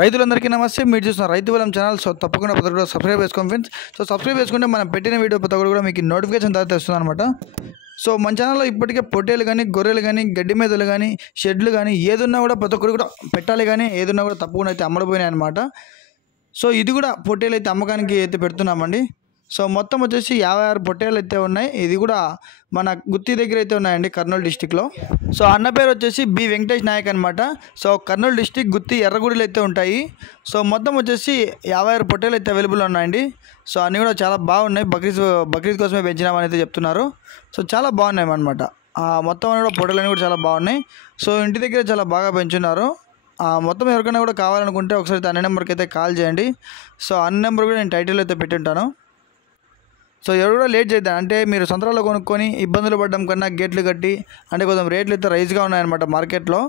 రైతులందరికీ నమస్తే. మీరు చూస్తున్న రైతు బలం ఛానల్. సో తప్పకుండా ప్రతి ఒక్కరు సబ్స్క్రైబ్ చేసుకోండి ఫ్రెండ్స్. సో సబ్స్క్రైబ్ చేసుకుంటే మనం పెట్టిన వీడియో ప్రతి ఒక్కరు కూడా మీకు నోటిఫికేషన్ తర్వాత వస్తుంది అనమాట. సో మన ఛానల్లో ఇప్పటికే పొట్టేలు కానీ, గొర్రెలు కానీ, గడ్డి మేదలు కానీ, షెడ్లు కానీ ఏదున్నా కూడా ప్రతి ఒక్కరు కూడా పెట్టాలి. కానీ ఏదున్నా కూడా తప్పకుండా అయితే అమ్మడిపోయినాయి అనమాట. సో ఇది కూడా పొట్టేలు అయితే అమ్మకానికి అయితే పెడుతున్నామండి. సో మొత్తం వచ్చేసి 56 పొట్టేలు అయితే ఉన్నాయి. ఇది కూడా మన గుత్తి దగ్గర అయితే ఉన్నాయండి, కర్నూలు డిస్టిక్లో. సో అన్న పేరు వచ్చేసి బి వెంకటేష్ నాయక్ అనమాట. సో కర్నూలు డిస్టిక్ గుత్తి ఎర్రగుడిలు అయితే ఉంటాయి. సో మొత్తం వచ్చేసి 56 పొట్టేలు అయితే అవైలబుల్ ఉన్నాయండి. సో అన్నీ కూడా చాలా బాగున్నాయి. బక్రీద్ కోసమే పెంచినామని అయితే చెప్తున్నారు. సో చాలా బాగున్నాయి అనమాట. మొత్తం అన్నీ కూడా పొట్టేలు కూడా చాలా బాగున్నాయి. సో ఇంటి దగ్గర చాలా బాగా పెంచున్నారు. మొత్తం ఎవరికైనా కూడా కావాలనుకుంటే ఒకసారి అన్న నెంబర్కి అయితే కాల్ చేయండి. సో అన్న నెంబర్ కూడా నేను టైటిల్ అయితే పెట్టుంటాను. సో ఎవరు కూడా లేట్ చేద్దాం, అంటే మీరు సంతరాల్లో కొనుక్కొని ఇబ్బందులు పడడం కన్నా గేట్లు కట్టి అంటే కొంచెం రేట్లు అయితే రైజ్గా ఉన్నాయన్నమాట మార్కెట్లో.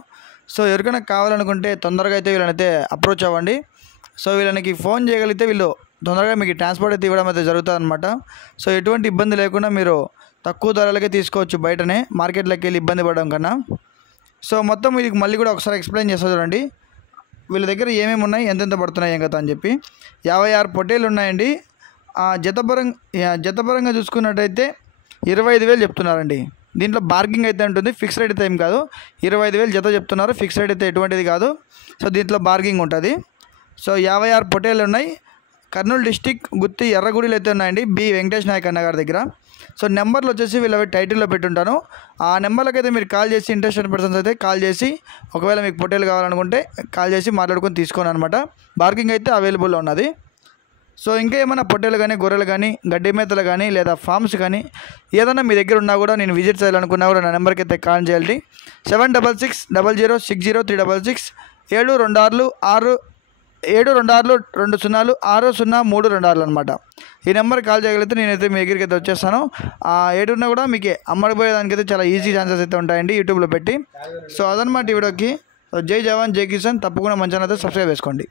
సో ఎవరికైనా కావాలనుకుంటే తొందరగా అయితే వీళ్ళనైతే అప్రోచ్ అవ్వండి. సో వీళ్ళకి ఫోన్ చేయగలిగితే వీళ్ళు తొందరగా మీకు ట్రాన్స్పోర్ట్ అయితే ఇవ్వడం అయితే జరుగుతుంది అనమాట. సో ఎటువంటి ఇబ్బంది లేకుండా మీరు తక్కువ ధరలకే తీసుకోవచ్చు బయటనే, మార్కెట్లోకి వెళ్ళి ఇబ్బంది పడడం కన్నా. సో మొత్తం ఇది మళ్ళీ కూడా ఒకసారి ఎక్స్ప్లెయిన్ చేస్తా చూడండి. వీళ్ళ దగ్గర ఏమేమి ఉన్నాయి, ఎంతెంత పడుతున్నాయి ఏం కదా అని చెప్పి. 56 పొట్టేలు ఉన్నాయండి. జతపరంగా చూసుకున్నట్టయితే 25,000 చెప్తున్నారండి. దీంట్లో బార్గింగ్ అయితే ఉంటుంది, ఫిక్స్ రేట్ అయితే ఏం కాదు. 25,000 జత చెప్తున్నారు, ఫిక్స్ రేట్ అయితే ఎటువంటిది కాదు. సో దీంట్లో బార్గింగ్ ఉంటుంది. సో 56 పొట్టేలు ఉన్నాయి. కర్నూలు డిస్టిక్ గుత్తి ఎర్రగుడిలు అయితే ఉన్నాయండి, బి వెంకటేష్ నాయక్ అన్న గారి దగ్గర. సో నెంబర్లు వచ్చేసి వీళ్ళ టైటిల్లో పెట్టుంటాను. ఆ నెంబర్లకు అయితే మీరు కాల్ చేసి, ఇంట్రెస్టెడ్ పర్సన్స్ అయితే కాల్ చేసి, ఒకవేళ మీకు పొట్టేలు కావాలనుకుంటే కాల్ చేసి మాట్లాడుకొని తీసుకోండి అనమాట. బార్గింగ్ అయితే అవైలబుల్లో ఉన్నది. సో ఇంకా ఏమైనా పొట్టేలు కానీ, గొర్రెలు కానీ, గడ్డి మేతలు కానీ, లేదా ఫార్మ్స్ కానీ ఏదైనా మీ దగ్గర ఉన్నా కూడా, నేను విజిట్ చేయాలనుకున్నా కూడా నా నెంబర్కి అయితే కాల్ చేయాలి. 7660060366 726206030 అనమాట. ఈ నెంబర్కి కాల్ చేయగలిగితే నేనైతే మీ దగ్గరికి అయితే వచ్చేస్తాను. ఏడున్నా కూడా మీకు అమ్మడిపోయేదానికైతే చాలా ఈజీ ఛాన్సెస్ అయితే ఉంటాయండి యూట్యూబ్లో పెట్టి. సో అదనమాట ఈ వీడియోకి. సో జై జవాన్ జై కిసాన్. తప్పకుండా మంచిగా అయితే సబ్స్క్రైబ్ చేసుకోండి.